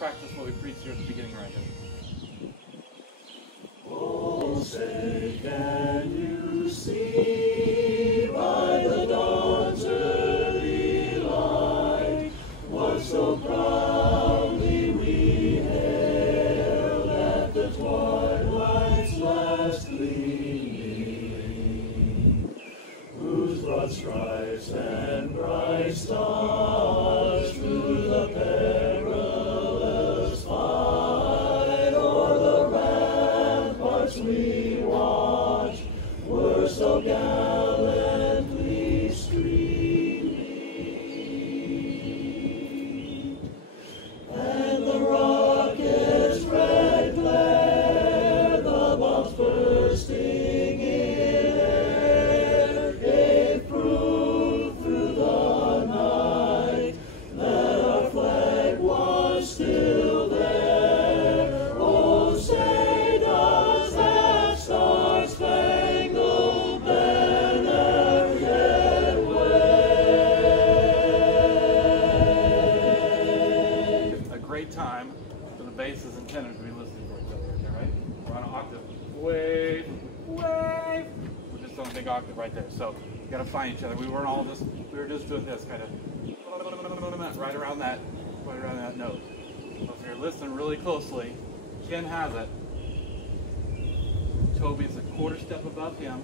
practice what we preached here at the beginning right here. Oh, say, can you see by the dawn's early light what so proudly we hailed at the twilight's last gleaming, whose broad stripes and bright stars through the perilous fight o'er the ramparts we watched were so gallantly streaming, and the rocket's red glare, the bombs bursting in air, gave proof through the night that our flag was still there. Oh, say does that star-spangled banner yet wave? A great time for the basses and tenors to be listening for each other right there, right? We're on an octave. Wave, wave. We're just on a big octave right there. So you got to find each other. We weren't all just, we were just doing this kind of right around that note. So if you're listening really closely, Ken has it. Toby's a quarter step above him.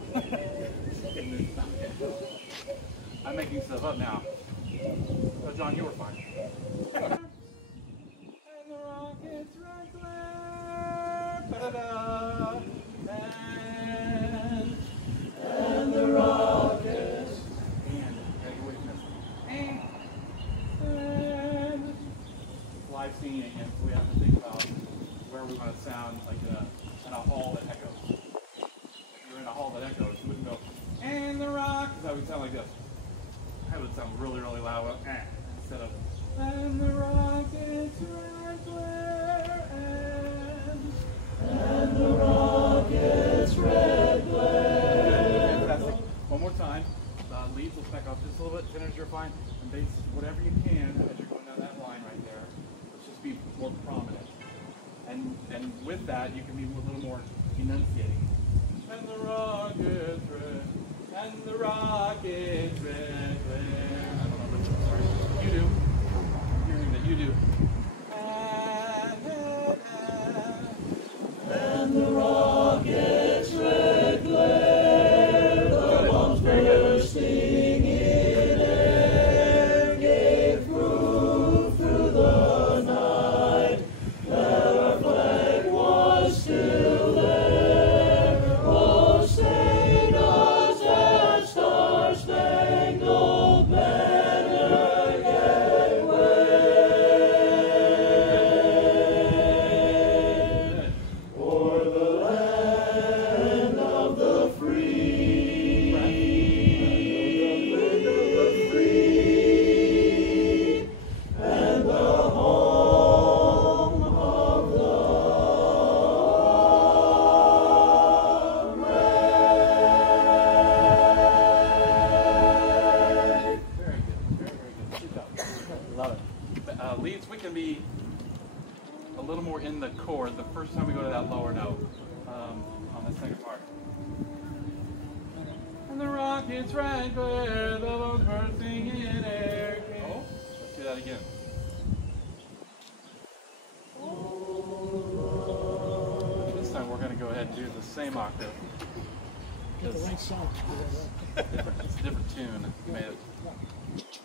I'm making stuff up now. Oh, John, you were fine. And the rockets red glare, da-da-da, and the rockets, and live singing again, so we have to think about where we want to sound, like in a hall that echoes. If you're in a hall that echoes, you wouldn't go, and the rock, because that would sound like this. That would sound really, really loud, instead of, and the rockets red glare, And the rocket's red glare. Fantastic. One more time. Leads will back off just a little bit. Tenors, you're fine. And bass, whatever you can as you're going down that line right there. Let's just be more prominent. And with that, you can be a little more enunciating. And the rocket's red. And the rocket's red glare. I don't know which one. Sorry. You do. I'm hearing that you do. And the rocket's red glare, the bombs bursting in air, gave proof through the night that our flag was still there. Oh, say does that star-spangled banner yet wave? O'er the land of the free, and the home of the brave. Very good. Very, very good. Keep up. Love it. Leads, we can be a little more in the chord the first time we go to that lower note on the second part. And the rockets red glare, the bombs bursting in air. Oh, let's do that again. This time we're going to go ahead and do the same octave. It's a different tune. You made it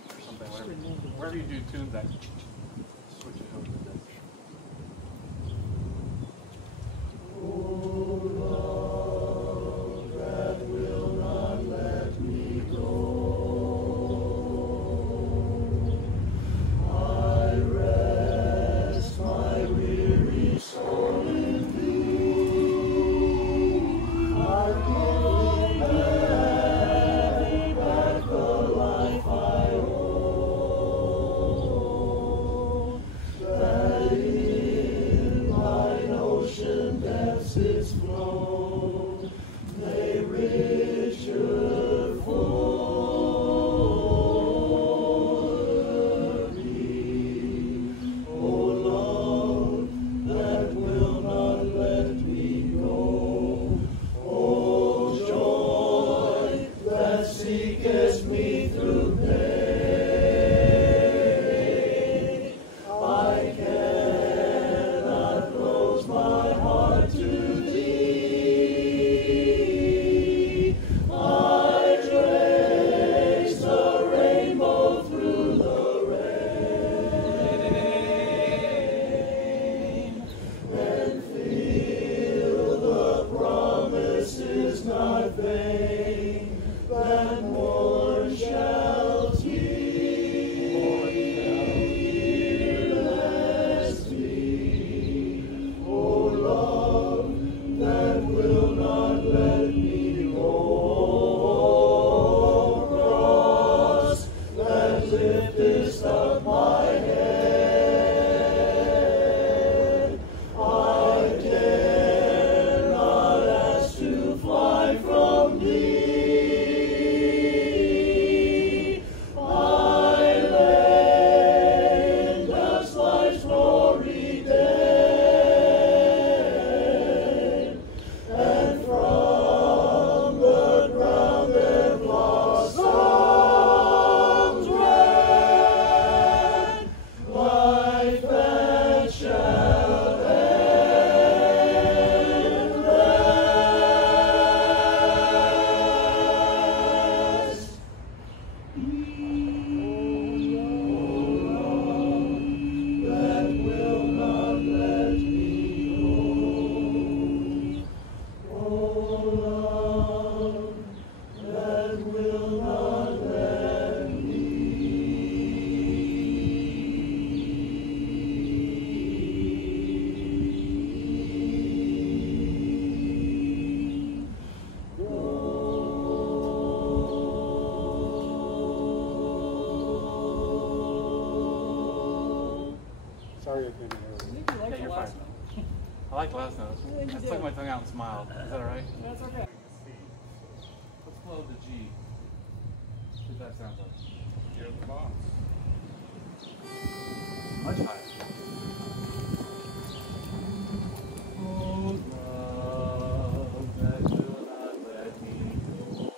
or something, wherever you do tunes that. Switch it over to this. That will not let me go. I rest my weary soul in thee. I give back the life I owe. Sorry I've been here. I think you like the last note. I like the last note. I stuck my tongue out and smiled. Is that alright? That's okay. Let's blow the G. See what that sounds like. You're the boss. Much higher. Oh, love that will not let me go.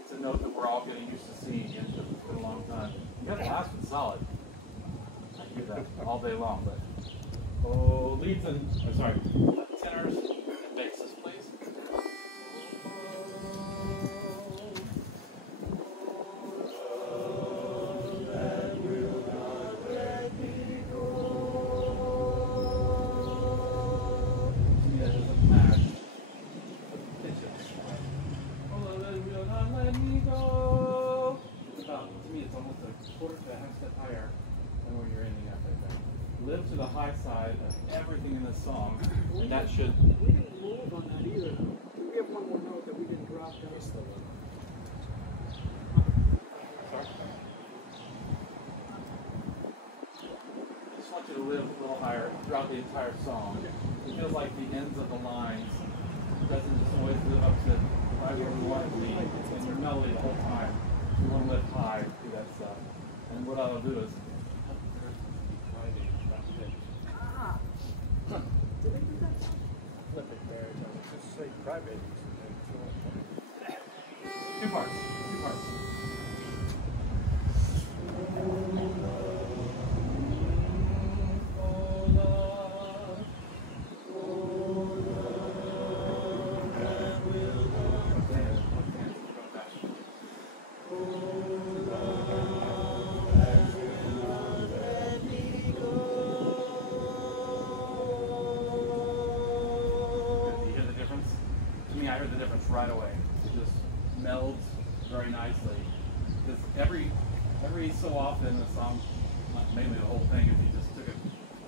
It's a note that we're all getting used to seeing in for a long time. You have the last one solid. I do that all day long, but leads and tenors and basses, please. Live to the high side of everything in this song, and that should. We didn't move on that either. We have one more note that we didn't drop down. Sorry? I just want you to live a little higher throughout the entire song. It feels like the ends of the lines doesn't just always live up to right where we want it to be in your melody the whole time. You want to live high, do that stuff. And what I'll do is Flip it there. Just say crybabies. two parts. I heard the difference right away. It just melds very nicely. Because every so often the song, mainly the whole thing, if you just took it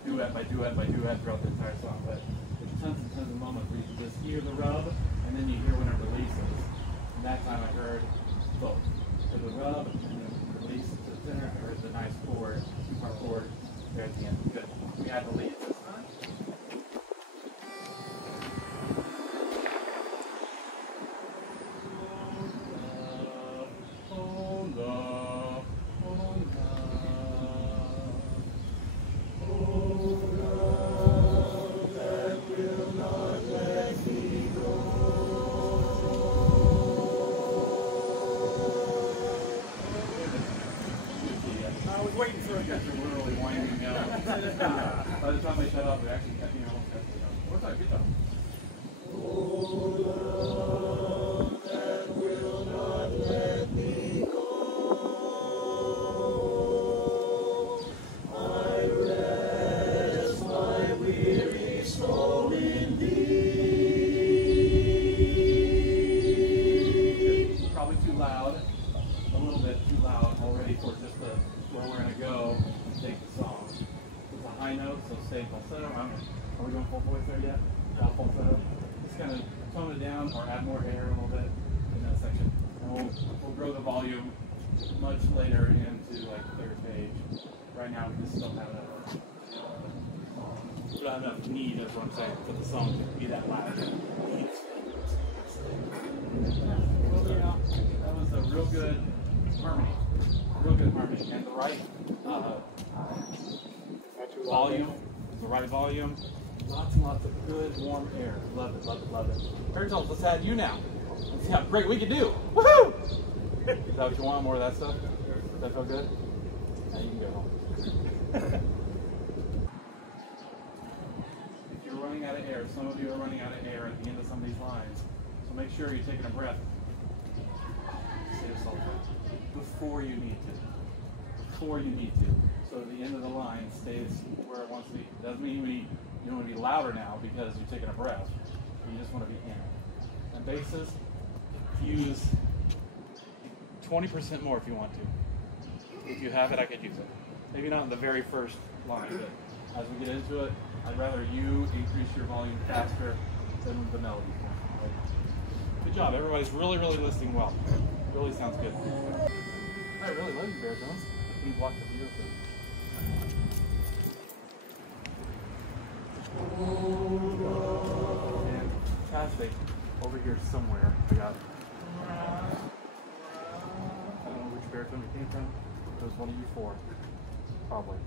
duet by duet by duet throughout the entire song, but there's tons and tons of moments where you can just hear the rub and then you hear when it releases. And that time I heard both. So the rub and then the release to the center, I heard the nice chord, two-part chord there at the end. Good. We had the leads this time. Waiting for it. We're really winding down. By the time they shut off, we actually kept almost kept it up. What's that? Good job. Oh, love that will not let me go. I rest my weary soul in thee. Probably too loud. A little bit too loud already for just the where we're going to go and take the song. It's a high note, so stay falsetto. Are we going full voice there yet? Not falsetto. Just kind of tone it down or add more air a little bit in that section. And we'll grow the volume much later into like the third page. Right now we just don't have enough. We don't have enough need, is what I'm saying, for the song to be that loud. That was a real good harmony. Real good harmony, and the right volume, lots and lots of good warm air. Love it, love it, love it. Turtles, let's add you now. Let's see how great we can do. Woohoo! Is that what you want? More of that stuff? Does that feel good? Now you can go home. If you're running out of air, some of you are running out of air at the end of some of these lines, so make sure you're taking a breath. Say this all the time. Before you need to. So the end of the line stays where it wants to be. It doesn't mean you don't want to be louder now because you're taking a breath. You just want to be in it. And basses, use 20% more if you want to. If you have it, I could use it. Maybe not in the very first line, but as we get into it, I'd rather you increase your volume faster than the melody. Good job. Everybody's really, really listening well. Really sounds good. I really love you, baritones. You block the view of them. Fantastic. Over here somewhere, I got. I don't know which baritone it came from. It was one of you four. Probably.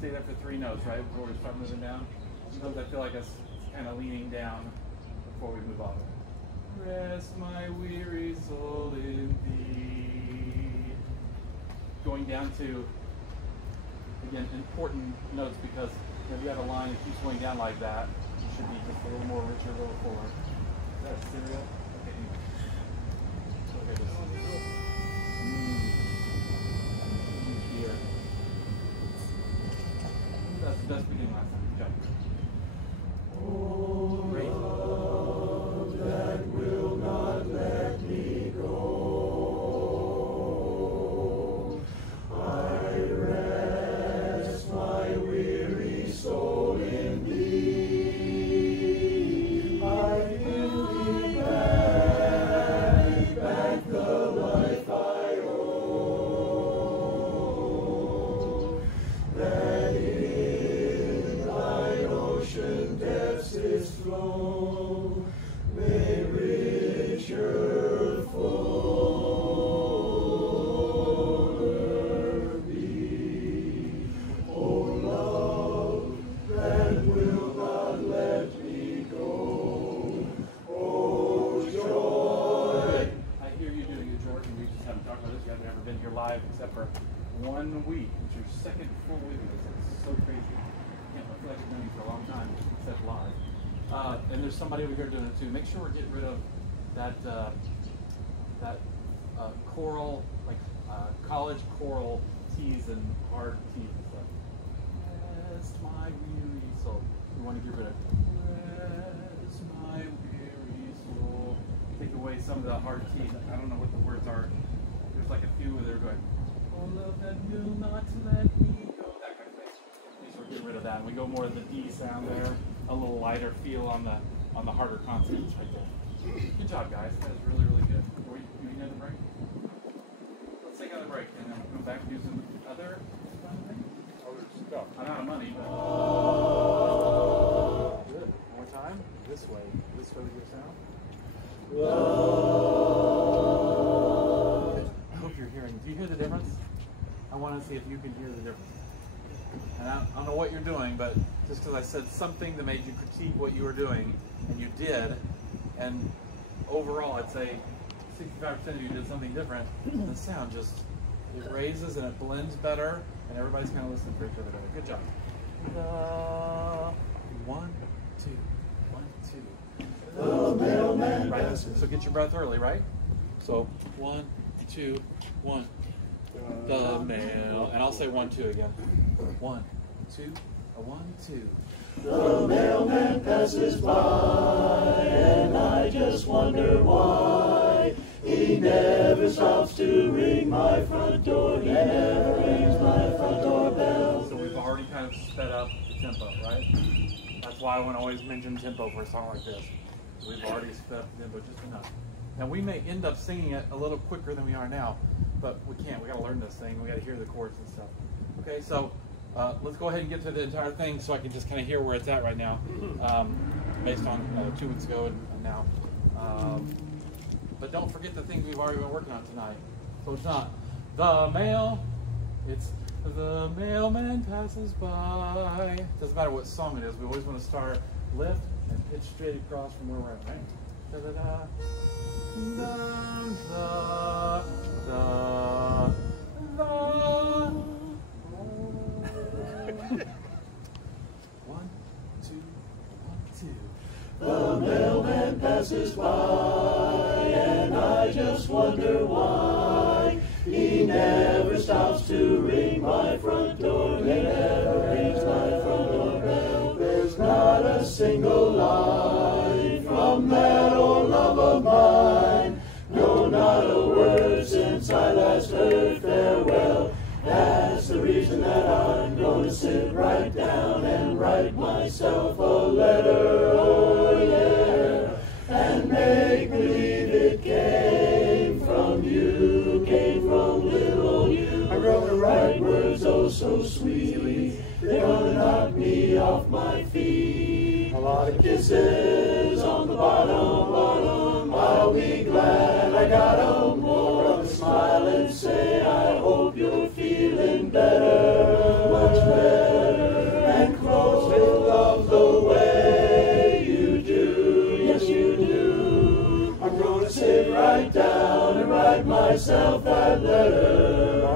Say that for 3 notes, right? Before we start moving down. Sometimes I feel like it's kind of leaning down before we move on. Rest my weary soul in thee. Going down to, again, important notes because if you have a line that keeps going down like that, it should be just a little more richer, a little fuller. Is that cereal? Okay, anyway. Okay, here. That's the best we did last time. Good job. Great. Love that will not let me go. I rest my weary soul in thee. I give thee back the life I owe. That in thine ocean depths is flow, may richer, fuller be. Oh, love that will not let me go. Oh, joy. I hear you doing it, George, and we just haven't talked about this. You haven't ever been here live except for 1 week. It's your second full week of this. It's so crazy. I feel like I've known you for a long time, except live. And there's somebody over here doing it too. Make sure we're getting rid of that choral, like college choral T's and hard T's and stuff. Rest my weary soul. We want to get rid of rest my weary soul. Take away some of the hard T's. I don't know what the words are. There's like a few where they're going, oh, love that will not let me go. That kind of thing. So we're getting rid of that. And we go more of the D sound there. A little lighter feel on the harder consonants right there. Good job, guys. That was really, really good. Are we doing another break? Let's take another break and then we'll come back and do some other stuff. I'm out of money, but good. One more time. This way. This way with your sound. I hope you're hearing. Do you hear the difference? I want to see if you can hear the difference. And I don't know what you're doing, but just because I said something that made you critique what you were doing, and you did, and overall I'd say 65% of you did something different, the sound just, it raises and it blends better, and everybody's kind of listening for each other better. Good job. 1, 2, 1, 2. The mailman. Right, so get your breath early, right? So 1, 2, 1. The mail, and I'll say 1, 2 again. 1, 2, 1, 2. The mailman passes by, and I just wonder why. He never stops to ring my front door. He never rings my front doorbell. So we've already kind of sped up the tempo, right? That's why I want to always mention tempo for a song like this. We've already sped up the tempo just enough. Now we may end up singing it a little quicker than we are now, but we can't. We got to learn this thing. We got to hear the chords and stuff. Okay, so let's go ahead and get to the entire thing so I can just kind of hear where it's at right now, based on 2 weeks ago and now. But don't forget the things we've already been working on tonight. So it's not the mail, it's the mailman passes by. Doesn't matter what song it is, we always want to start lift and pitch straight across from where we're at, right? Da-da-da. One, two, 1, 2. The mailman passes by, and I just wonder why. He never stops to ring my front door. He never rings my front door bell. There's not a single line from that old love of mine. No, not a word since I last heard farewell. That's the reason that I'm going to sit right down and write myself a letter, oh yeah, and make believe it came from you, came from little old you. I'm going to write words oh so sweet, they're going to knock me off my feet. A lot of kisses on the bottom, I'll be glad I got 'em. More smile and say I hope you're feeling better, much better, and close will love the way you do, yes you do. I'm gonna sit right down and write myself that letter,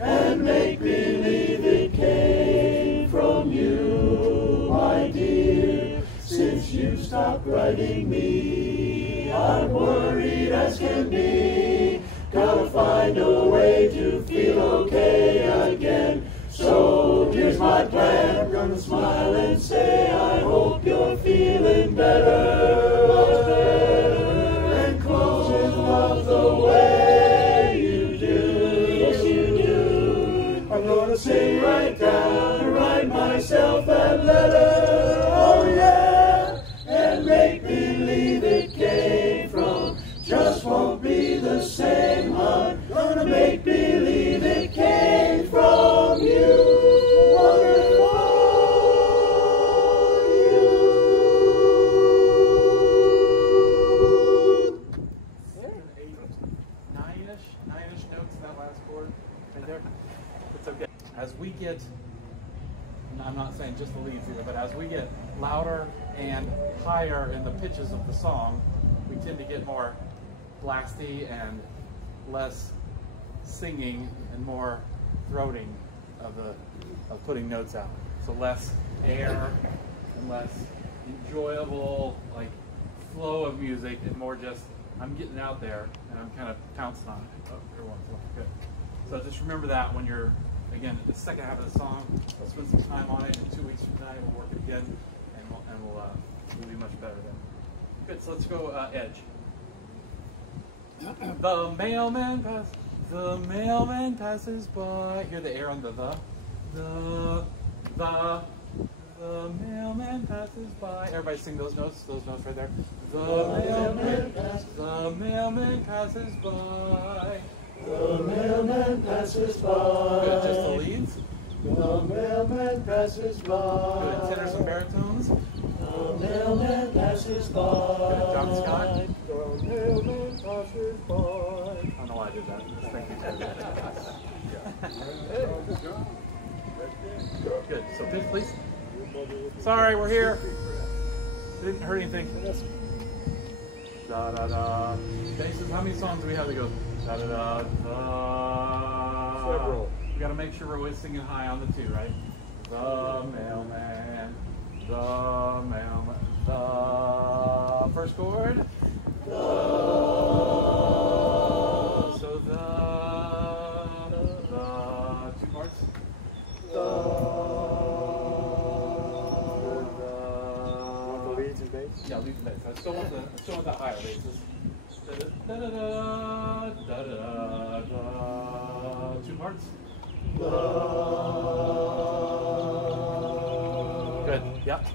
and make believe it came from you, my dear. Since you stopped writing me, I'm worried as can be. Gotta find a way to feel okay again. So here's my plan. I'm gonna smile and say I hope you're feeling better, much better, and close with love the way you do, yes you do. I'm gonna sit right down and write myself that letter, oh yeah, and make believe it came from. Just won't be the same, I'm gonna make believe it came from you. Wonderful you. 9-ish notes in that last chord right there. It's okay. As we get, and I'm not saying just the leads either, but as we get louder and higher in the pitches of the song, we tend to get more blasty and less singing and more throating of putting notes out. So less air and less enjoyable like flow of music and more just I'm getting out there and I'm kind of pouncing on it. Oh, everyone's looking good. So just remember that when you're again the second half of the song. Let's spend some time on it. In 2 weeks from tonight we'll work it again and we'll be much better then. Good. So let's go edge. The mailman passes by. Hear the air on the mailman passes by. Everybody sing those notes right there. The mailman passes by. The mailman passes by. Good, just the leads. The mailman passes by. Good, tenors and baritones. The mailman passes by. Good, John Scott. The mailman passes by. I don't know why I did that. Just thank you. Good. So pitch, please. Sorry, we're here. Didn't hurt anything. Da da da. Basses. How many songs do we have that go da da da da? Several. We got to make sure we're always singing high on the 2, right? The mailman. The mailman. The first chord. So the 2 parts. The leads and bass? Yeah, leads and bass. I still want the higher basses. Da da da da da da. 2 parts. Good. Yep.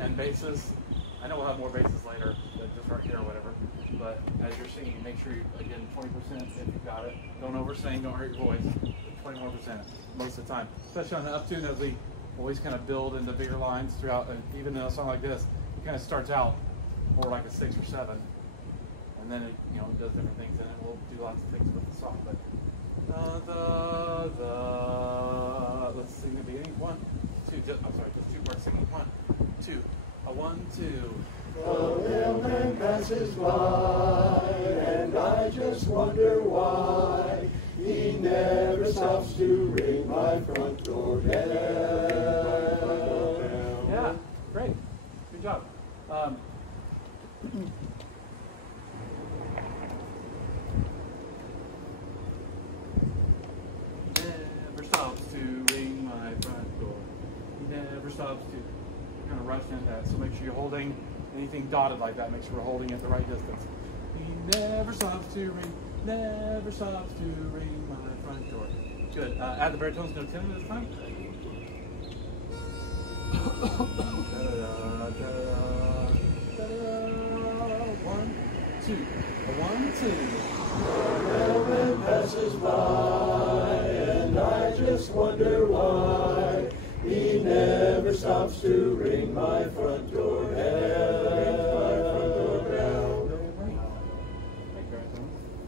And basses. I know we'll have more basses later, just right here or whatever. But as you're singing, make sure you, again, 20% if you've got it. Don't oversing, don't hurt your voice. 20 more percent most of the time. Especially on the up tune, as we always kind of build into bigger lines throughout, even in a song like this, it kind of starts out more like a 6 or 7. And then it, you know, it does different things, and it will do lots of things with the song. But let's sing the beginning. 1, 2. I'm sorry, just 2 parts singing. 1, 2. A 1, 2. The mailman passes by, and I just wonder why he never stops to ring my front door bell. Yeah, great. Good job. Never stops to ring my front door. He never stops to kind of rush into that. So make sure you're holding anything dotted like that. Make sure we're holding at the right distance. He never stops to ring. Never stops to ring my front door. Good. Add the baritones, no tenor this time. 1, 2. A 1, 2. The mailman passes by, and I just wonder why he never stops to ring my front door bell.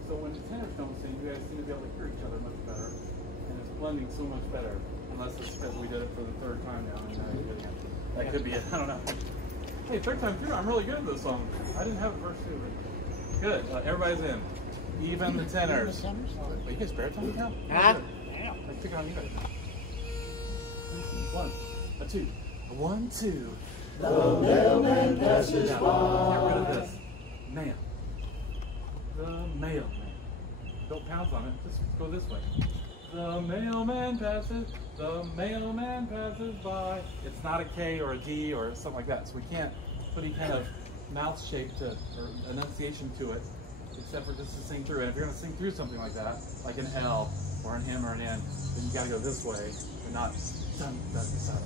So when the tenors don't sing, you guys seem to be able to hear each other much better, and it's blending so much better. Unless it's because we did it for the 3rd time now, and now you're doing it. That could be it. I don't know. Hey, 3rd time through, I'm really good at this song. I didn't have it verse 2. Good. Everybody's in. Even the tenors. Wait, you guys baritone now? Yeah. I took it on you guys. 1, a 2, a 1, 2. The mailman passes Now, by. get rid of this. Mail. The mailman. Don't pounce on it. Just go this way. The mailman passes. The mailman passes by. It's not a K or a D or something like that. So we can't put any kind of mouth shape to or enunciation to it, except for just to sing through. And if you're going to sing through something like that, like an L or an M or an N, then you got to go this way and not dun dun dun.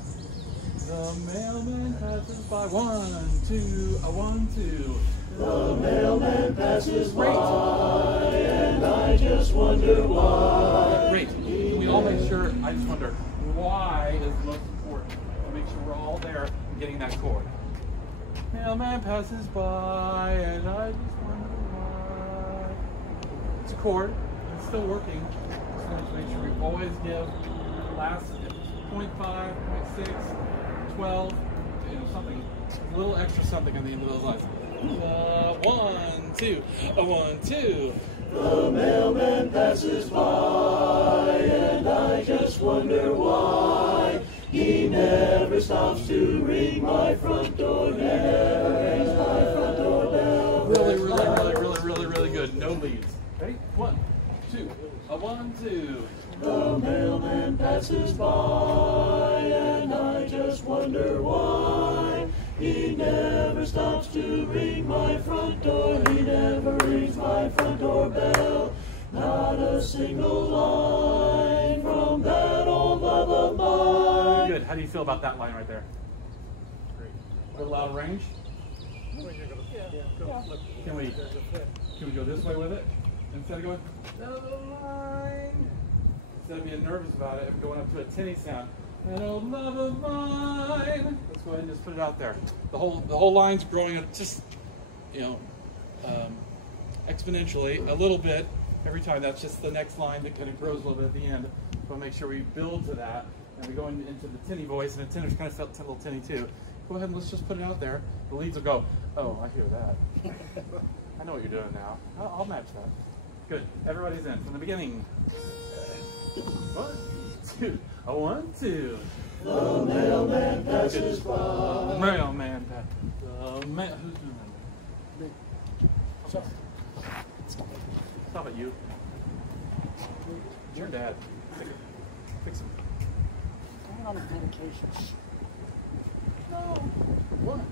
The mailman passes by. 1, 2, a 1, 2. The mailman passes by, and I just wonder why. Great. Can we all make sure? I just wonder why is the most important. To make sure we're all there and getting that chord. Mailman passes by, and I just wonder why. It's a chord. It's still working. Just want to make sure we always give last 0.5, 0.6, 12, you know, something, a little extra something on the end of those lines. 1, 2, a 1, 2. The mailman passes by, and I just wonder why he never stops to ring my front door. He never rings my front door bell. Really good. No leads. Ready? 1, 2, a 1, 2. The mailman passes by, and I just wonder why he never stops to ring my front door. He never rings my front door bell. Not a single line from that old love of mine. Good. How do you feel about that line right there? Great. A little out of range? Can we go this way with it? Instead of going, another line. Instead of being nervous about it, I'm going up to a tinny sound. That old love of mine. Let's go ahead and just put it out there. The whole line's growing at just, exponentially a little bit every time. That's just the next line that kind of grows a little bit at the end. So make sure we build to that, and we go into the tinny voice, and the tenor's kind of felt a little tinny too. Go ahead and let's just put it out there. The leads will go, oh, I hear that. I know what you're doing now. I'll match that. Good. Everybody's in from the beginning. 1, 2, a 1, 2. The mailman passes by. The mailman passes. Who's doing that? Stop it, you. It's your dad. Fix him. I'm on medication. No. 1,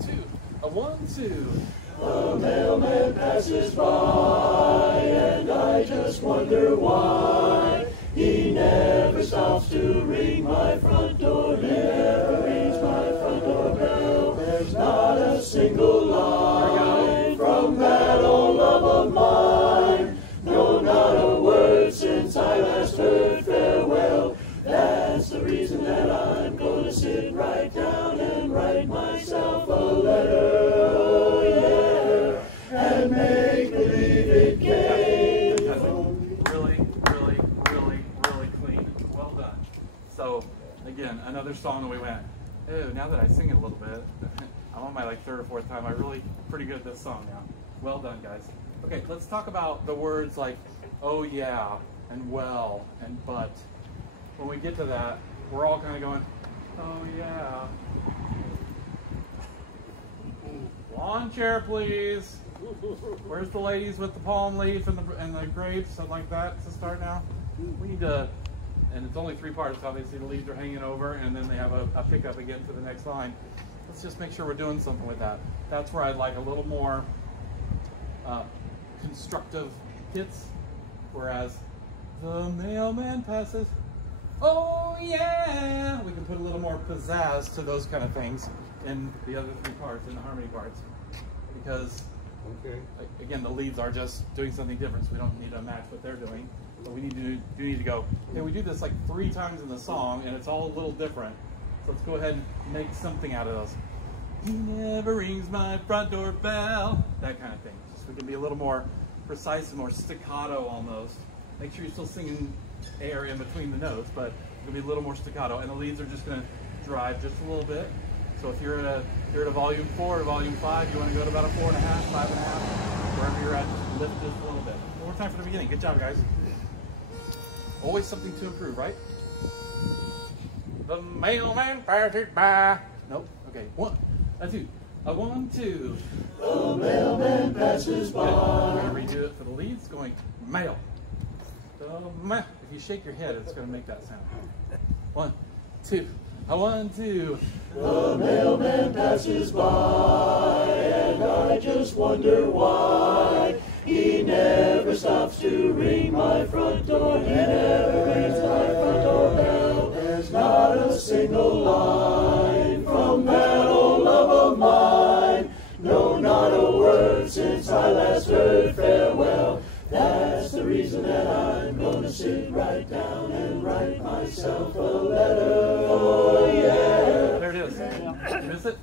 2, a 1, 2. The mailman passes by, and I just wonder why he never stops to ring my front door. He never rings my front door bell. There's not a single line from that old love of mine. No, not a word since I last heard farewell. That's the reason that I'm going to sit right down and write myself a letter. Oh, yeah. Oh, now that I sing it a little bit, I'm on my like third or fourth time. I'm really pretty good at this song now. Well done, guys. Okay, let's talk about the words like, oh yeah, and well, and but. When we get to that, we're all kind of going, oh yeah. Lawn chair, please. Where's the ladies with the palm leaf and the grapes, something like that to start now? We need to, and it's only 3 parts, obviously the leaves are hanging over, and then they have a pickup again for the next line. Let's just make sure we're doing something with that. That's where I'd like a little more constructive hits, whereas the mailman passes, oh yeah! We can put a little more pizzazz to those kind of things in the other 3 parts, in the harmony parts, because again, the leads are just doing something different, so we don't need to match what they're doing. But we need to go, hey, we do this like 3 times in the song, and it's all a little different. So let's go ahead and make something out of those. He never rings my front door bell. That kind of thing. So we can be a little more precise and more staccato on those. Make sure you're still singing air in between the notes, but it'll be a little more staccato. And the leads are just going to drive just a little bit. So if you're at a volume 4 or volume 5, you want to go to about a 4.5, 5.5, wherever you're at, just lift just a little bit. One more time for the beginning. Good job, guys. Always something to improve, right? The mailman passes by. Nope. Okay. 1, 2. A 1, 2. The mailman passes by. We're going to redo it for the leads, going mail. If you shake your head, it's going to make that sound. 1, 2. A 1, 2. The mailman passes by, and I just wonder why. He never stops to ring my front door. He never rings my front door bell. There's not a single line from that old love of mine. No, not a word since I last heard farewell. That's the reason that I'm gonna sit right down and write myself a letter. Oh yeah. There it is. You miss it?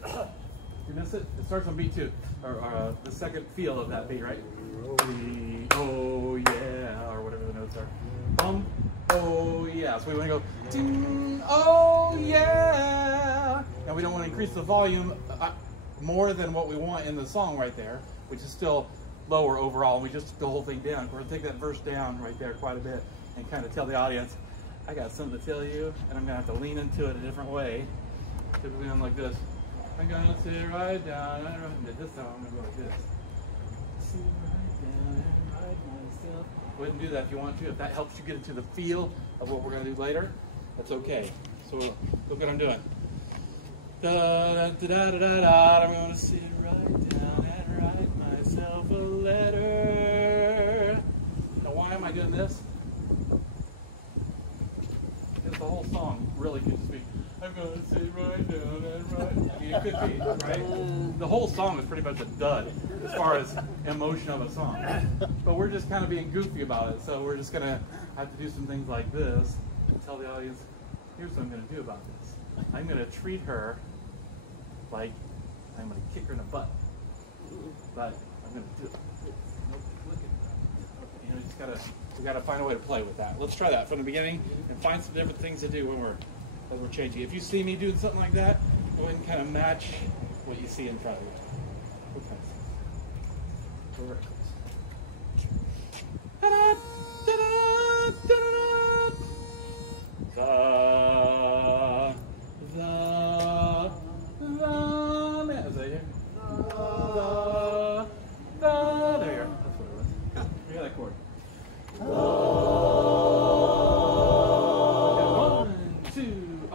You miss it? It starts on beat 2, or the second feel of that beat, right? Oh yeah, or whatever the notes are. Oh yeah. So we want to go, ding, oh yeah. Now we don't want to increase the volume more than what we want in the song right there, which is still lower overall. We just took the whole thing down. We're going to take that verse down right there quite a bit and kind of tell the audience, I got something to tell you, and I'm going to have to lean into it a different way. Typically I'm like this. I'm going to sit right down and write this time. I'm going to go like this. Sit right down and write myself. Go ahead and do that if you want to. If that helps you get into the feel of what we're going to do later, that's okay. So look what I'm doing. Da, da, da, da, da, da. I'm going to sit right down and write myself a letter. Now why am I doing this? Because the whole song really could just be, I'm going to sit right down and write. I mean, it could be, right? The whole song is pretty much a dud as far as emotion of a song. But we're just kind of being goofy about it. So we're just going to have to do some things like this and tell the audience, here's what I'm going to do about this. I'm going to treat her like I'm going to kick her in the butt. But I'm going to do it. You know, we gotta find a way to play with that. Let's try that from the beginning and find some different things to do when we're changing. If you see me doing something like that, go ahead and kind of match what you see in front of you. Okay. Where it goes. Da-da, da-da, da-da, the man. Is that here? There you are. That's what it was. You got that chord.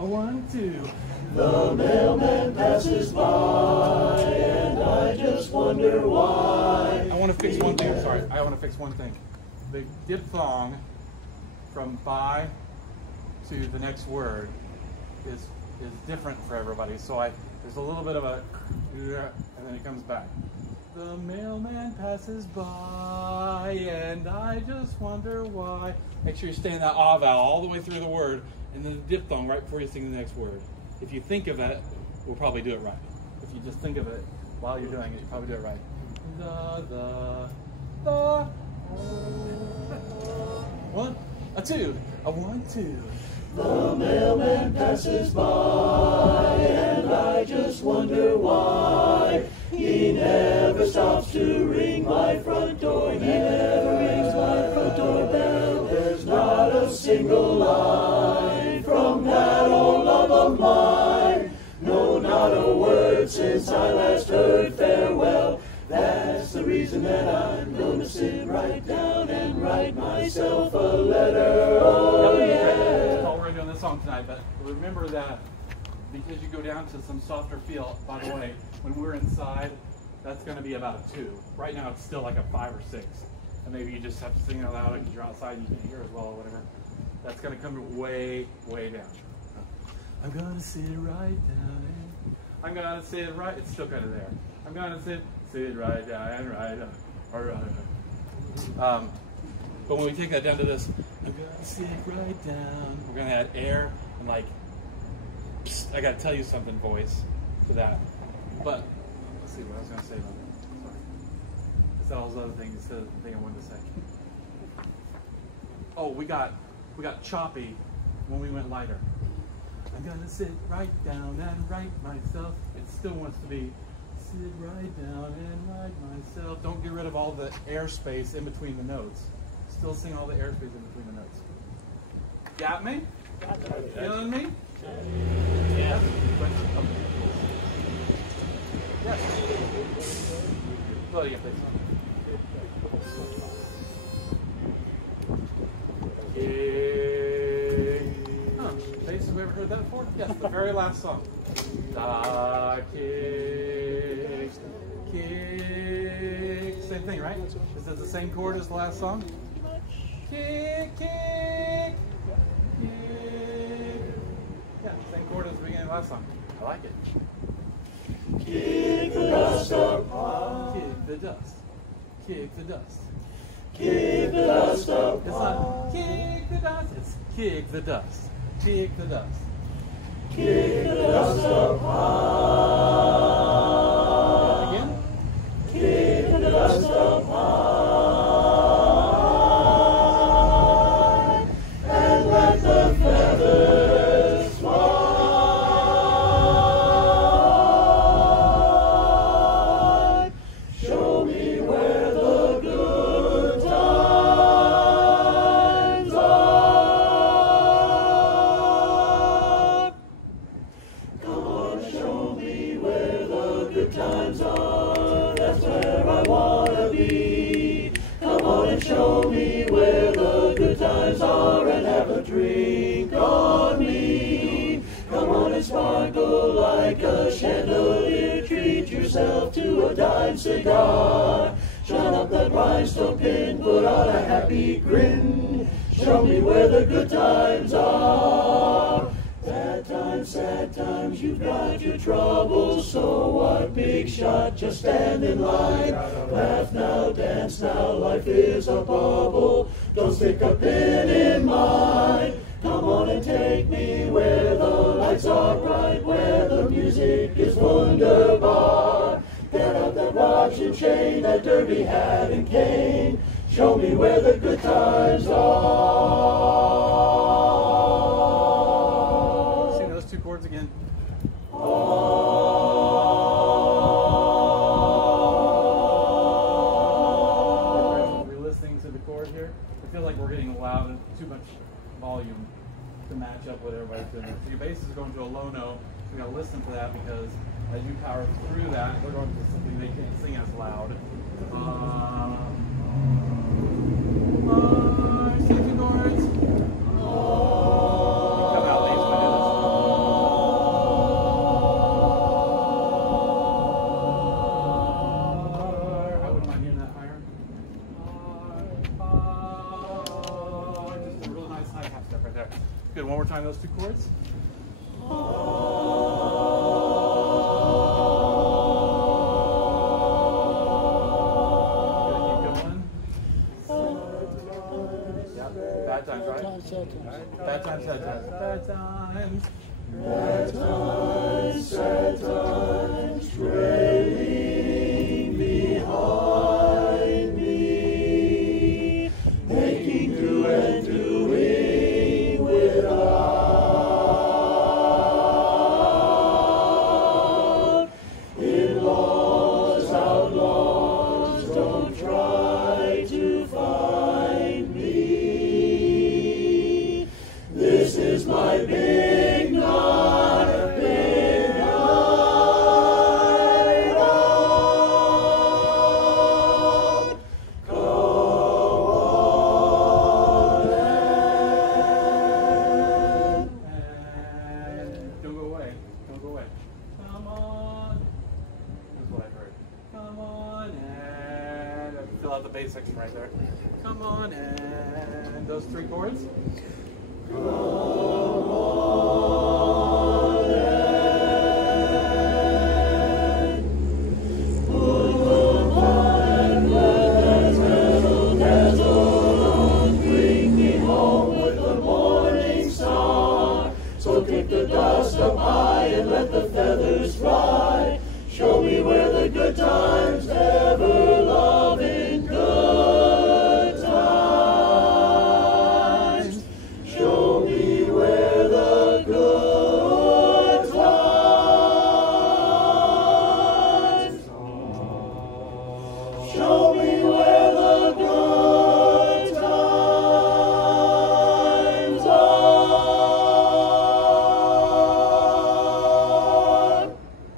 One, two. The mailman passes by, and I just wonder why. I want to fix one thing. I'm sorry. I want to fix one thing. The diphthong from by to the next word is different for everybody. So there's a little bit of a, and then it comes back. The mailman passes by, and I just wonder why. Make sure you stay in that ah vowel all the way through the word, and then the diphthong right before you sing the next word. If you think of it, we'll probably do it right. If you just think of it while you're doing it, you'll probably do it right. The. 1, 2. A 1, 2. The mailman passes by, and I just wonder why. He never stops to ring my front door. He never rings my front doorbell. There's not a single line from that old love of mine. No, not a word since I last heard farewell. That's the reason that I'm gonna sit right down and write myself a letter. Oh yeah. Oh, we're doing this song tonight, but remember that because you go down to some softer feel. By the way, when we're inside, that's going to be about a 2. Right now, it's still like a 5 or 6, and maybe you just have to sing it out loud because you're outside and you can't hear as well or whatever. That's going to come way, way down. I'm gonna sit right down. I'm gonna sit right. It's still kind of there. I'm gonna sit right down, right down. All right. But when we take that down to this, I'm gonna sit right down. We're gonna add air and like, psst, I gotta tell you something voice to that. But let's see what I was gonna say about that. Sorry. Is that all those other things instead of the thing I wanted to say? Oh, we got choppy when we went lighter. I'm gonna sit right down and write myself. It still wants to be sit right down and write myself. Don't get rid of all the airspace in between the notes. Still sing all the airspace in between the notes. Got me? Feeling me? Yeah. Okay. Yes. Well, yeah, please. Bass, have we ever heard that before? Yes, the very last song. Da, kick, kick. Same thing, right? Is it the same chord as the last song? Kick, kick, kick. Yeah, same chord as the beginning of the last song. I like it. Kick the dust up. Kick the dust. Kick the dust. Kick the dust up. It's not kick the dust, it's kick the dust. Kick the dust. Kick the dust up high. Again. Kick the dust up high. And let the feathers fly. Show me where the good times are. Come on and show me where the good times are. That's where I wanna be. Come on and show me where the good times are and have a drink on me. Come on and sparkle like a chandelier. Treat yourself to a dime cigar. Shine up that rhinestone pin, put on a happy grin. Show me where the good times are. Bad times, sad times, you've got your troubles. So what, big shot, just stand in line. Laugh now, dance now, life is a bubble. Don't stick a pin in mine. Come on and take me where the lights are bright, where the music is wunderbar. Get out that watch and chain, that derby hat and cane. Show me where the good times are. Sing those 2 chords again. We're listening to the chord here. I feel like we're getting loud and too much volume to match up with everybody's doing. So your bass is going to a low note. So you got to listen to that because as you power through that, they're going to something they can't sing as loud. Sing 2 chords. Come out these windows. I wouldn't mind hearing that higher. Just a real nice high half step right there. Good. One more time, those 2 chords. Bad times, right? Bad times, sad times. Bad times. Bad times, sad times, trailing behind me, making do and doing without. still have the bass section right there. Come on, and those 3 chords. Come on and move on and let that dazzle, dazzle, bring me home with the morning star. So kick the dust up high and let the feathers fly. Show me where the good times, ever loving good times. Show me where the good times. Show me where the good times are.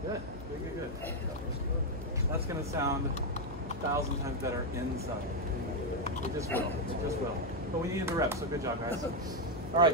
Good. Good. That's going to sound 1,000 times better inside. It just will. It just will. But we needed the reps, so good job, guys. All right.